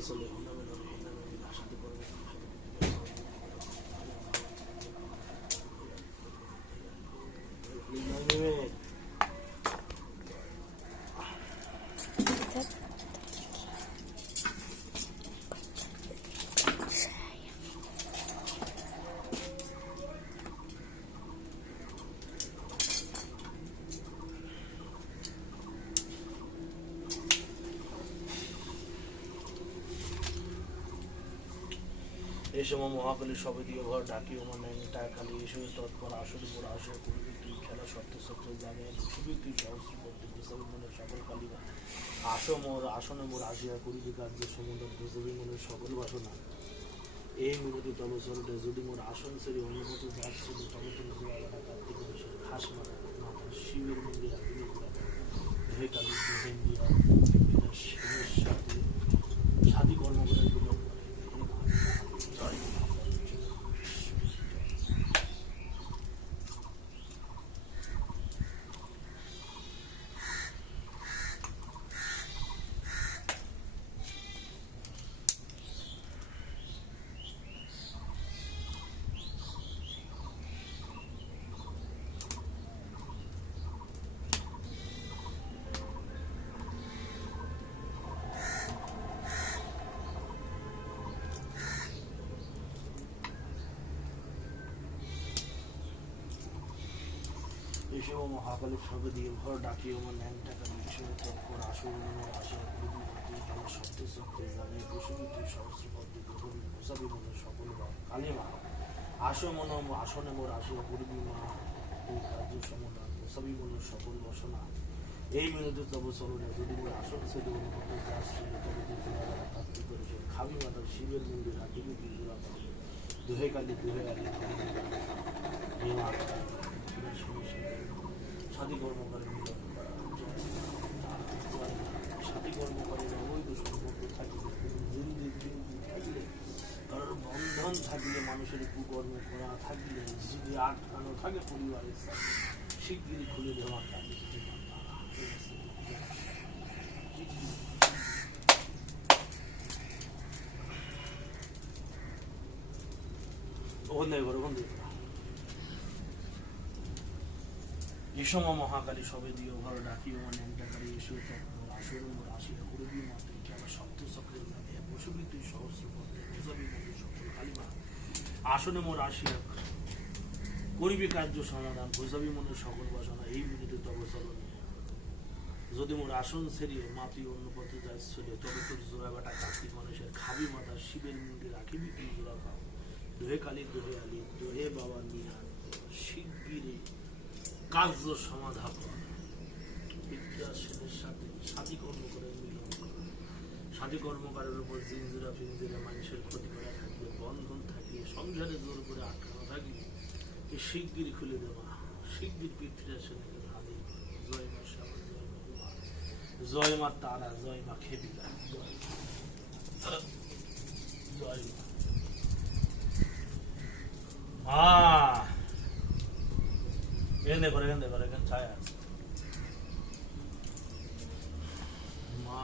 চলে সাথে করবে এই সময় মহাকালী সবে দিয়ে ঘর ডাকি ওমান টাকালি এসে তৎপর আসলে পর আসে করবি তুই খেলা সত্য সত্য জানে পৃথিবী তুই সহস্র করতে বুঝাবি মনের সকল কালিমা আসনে মোর আসিয়া করিবি কার্য সমুদ্র বুঝাবি মনের সকল বাসনা এই মিনতি তব চলতে যদি মোর আসন সেরি অনুভূত যাচ্ছিল তবে তুমি কার্তিক গণেশের ঘাস মারা মাথা শিবের মন্দির আগুনে হে কালী শিবের সাথে সাথী কর্ম করে এসে মহাকালী সবে দিয়ে ঘর ডাকি আমার ন্যাং টাকা বিষয় তৎপর আসল মনের আশা করবি তুই আমার শব্দ শব্দে জানে বসবি তুই সহস্র পদ্ধতি করবি বসাবি মনের সকল কালী মা আসনে মোর আসিয়া করবি মা এই কার্য সমাধান বসাবি মনের সকল বসনা এই মিনতি তব চলনে যদি মোর আসন ছেড়ে অনুভূত যাস তবে তুই কার্তিক করেছে খাবি মাতার শিবের মন্দির হাতিবি তুই জোড়া পাবি দুহে কালী দুহে আলী হে মা সাথী কর্মকারী মিলন সাথী কর্মকারীর অবৈধ সম্পর্ক থাকিলে থাকিলে কারোর বন্ধন থাকিলে মানুষের কুকর্ম করা থাকিলে যদি আটকানো থাকে পরিবারের সাথে শিগগিরই খুলে দেওয়া কাজে ওখান থেকে ওখান থেকে এই সময় মহাকালী সবে দিয়ে ঘর ডাকি ও ন্যাংটাকারী এসে আসর মোর আসিয়া করবি মা তুই খেলা শব্দ চক্রের নামে বসবি তুই সহস্র পথে বুঝাবি মন্দির সকল কালিমা আসনে মোর আসিয়া করিবি কার্য সমাধান বুঝাবি মনের সকল বাসনা এই মিনিটে তব চলনে যদি মোর আসন ছেড়িয়ে মা তুই অন্য পথে যাচ্ছিল তবে তোর জোড়া বেটা কার্তিক মানুষের খাবি মাতা শিবের মন্দির রাখিবি তুই জোড়া পাও দোহে কালী দোহে আলী দোহে বাবা নিয়া শিগগিরি কার্য সমাধান বিদ্যাসেনের সাথে সাথী কর্মকারের মিলন সাথী কর্মকারের উপর জিনজিরা ফিনজিরা মানুষের ক্ষতি করা থাকলে বন্ধন থাকলে সংসারে জোর করে আটকানো থাকলে এই শিগগির খুলে দেওয়া শিগগির বিদ্যাসেনের হাতে জয় মা শ্যামা জয় মা তারা জয় মা খেপিলা জয় মা এখানে করে এখানে ছায়া আছে মা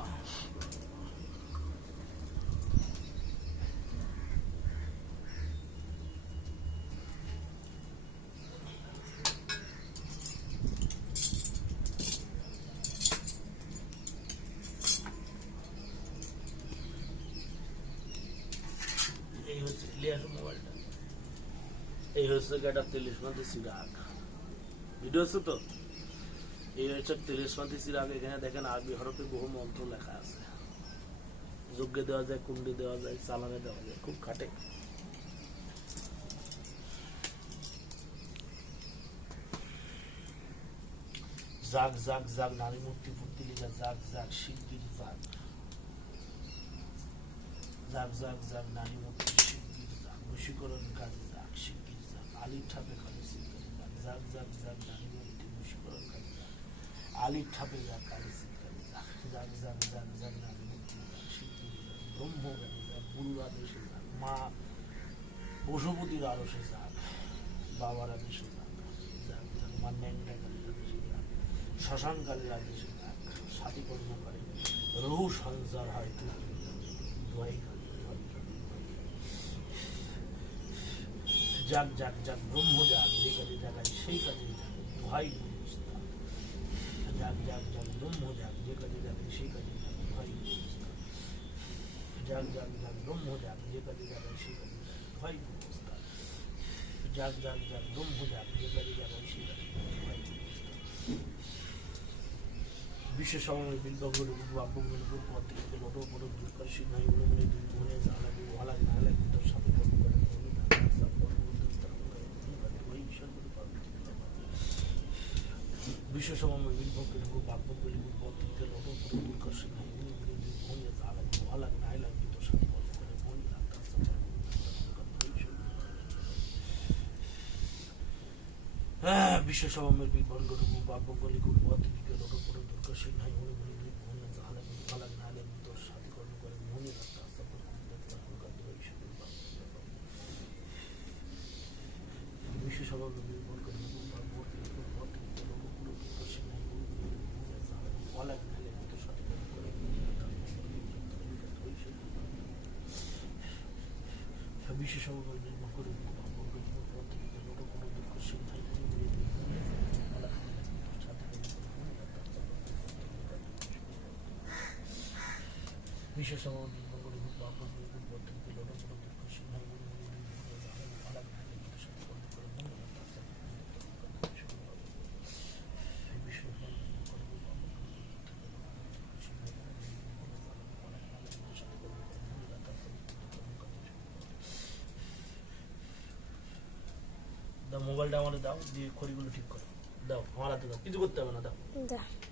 এই হচ্ছে ইলিয়াস মোবাইলটা এই হচ্ছে একটা 43 সিরাগ ভিডিও আছে তো এই হচ্ছে 43 সিরাগ এখানে দেখেন আরবি হরফে বহু মন্ত্র লেখা আছে যজ্ঞে দেওয়া যায় কুণ্ডে দেওয়া যায় চালানে দেওয়া যায় খুব খাটে জাগ জাগ জাগ নারী মূর্তি ফুর্তি লিখা জাগ জাগ শিগগির জাগ জাগ জাগ জাগ নারী মূর্তি শিগগির জাগ বশীকরণ কাজে জাগ শিগগির জাগ আলির ঠাপে কালী সিদ্ধি জাগ জাগ জাগ নারী মূর্তি বশীকরণ কাজে জাগ আলির ঠাপে জাগ কালী সিদ্ধি জাগ জাগ জাগ জাগ জাগ নারী মূর্তি জাগ শিগগির জাগ ব্রহ্মজ্ঞানী জাগ গুরুর আদেশে জাগ মা পশুপতির আরশে জাগ বাবার আদেশে জাগ জাগ জাগ মা ন্যাংটাকালীর আদেশে জাগ শ্মশানকালীর আদেশে জাগ সাথী কর্মকারী রহু সঞ্চার হয় তুই জাগ জাগ জাগ ব্রহ্ম জাগ, যে কাজে জাগাই সেই কাজে জাগ, দোহাই গুরু উস্তাদ। জাগ জাগ জাগ ব্রহ্ম জাগ, যে কাজে জাগাই সেই কাজে জাগ, দোহাই গুরু উস্তাদ। জাগ জাগ জাগ ব্রহ্ম জাগ, যে কাজে জাগাই সেই কাজে জাগ, দোহাই গুরু উস্তাদ। জাগ জাগ জাগ ব্রহ্ম জাগ, যে কাজে জাগাই সেই কাজে জাগ, দোহাই গুরু উস্তাদ। বিশ্ব সময় বিলবগুলো বাব্যগুলো পথ থেকে লোটো পড়ো দুর্গার সিংহাই উড়ে দুই মনে জানাবি ওয়ালা নাহলে তোর সাথে কর্ম করে বিশ্ব সময় বিলবগুলো বাব্যগুলো পথ থেকে লোটো পড়ো দুর্গার সিংহাই উড়ে দুই মনে জানাবি ওয়ালা নাহলে তোর সাথে কর্ম করে মনে বিশ্ব সভামের বিভঙ্গরূপ বাব্যগুলি পথ থেকে লোটো পড়ো দুর্গার সিংহাই উড়ে দুই মনে জানাবি ওয়ালা নাহলে তোর সাথে কর্ম করে মনে বিশ্ব সভার বিশ্ব সভার বিশ্ব সভার মোবাইলটা আমাদের দাও, দিয়ে খড়িগুলো ঠিক করো, দাও আমার হাতে দাও, কিছু করতে হবে না, দাও।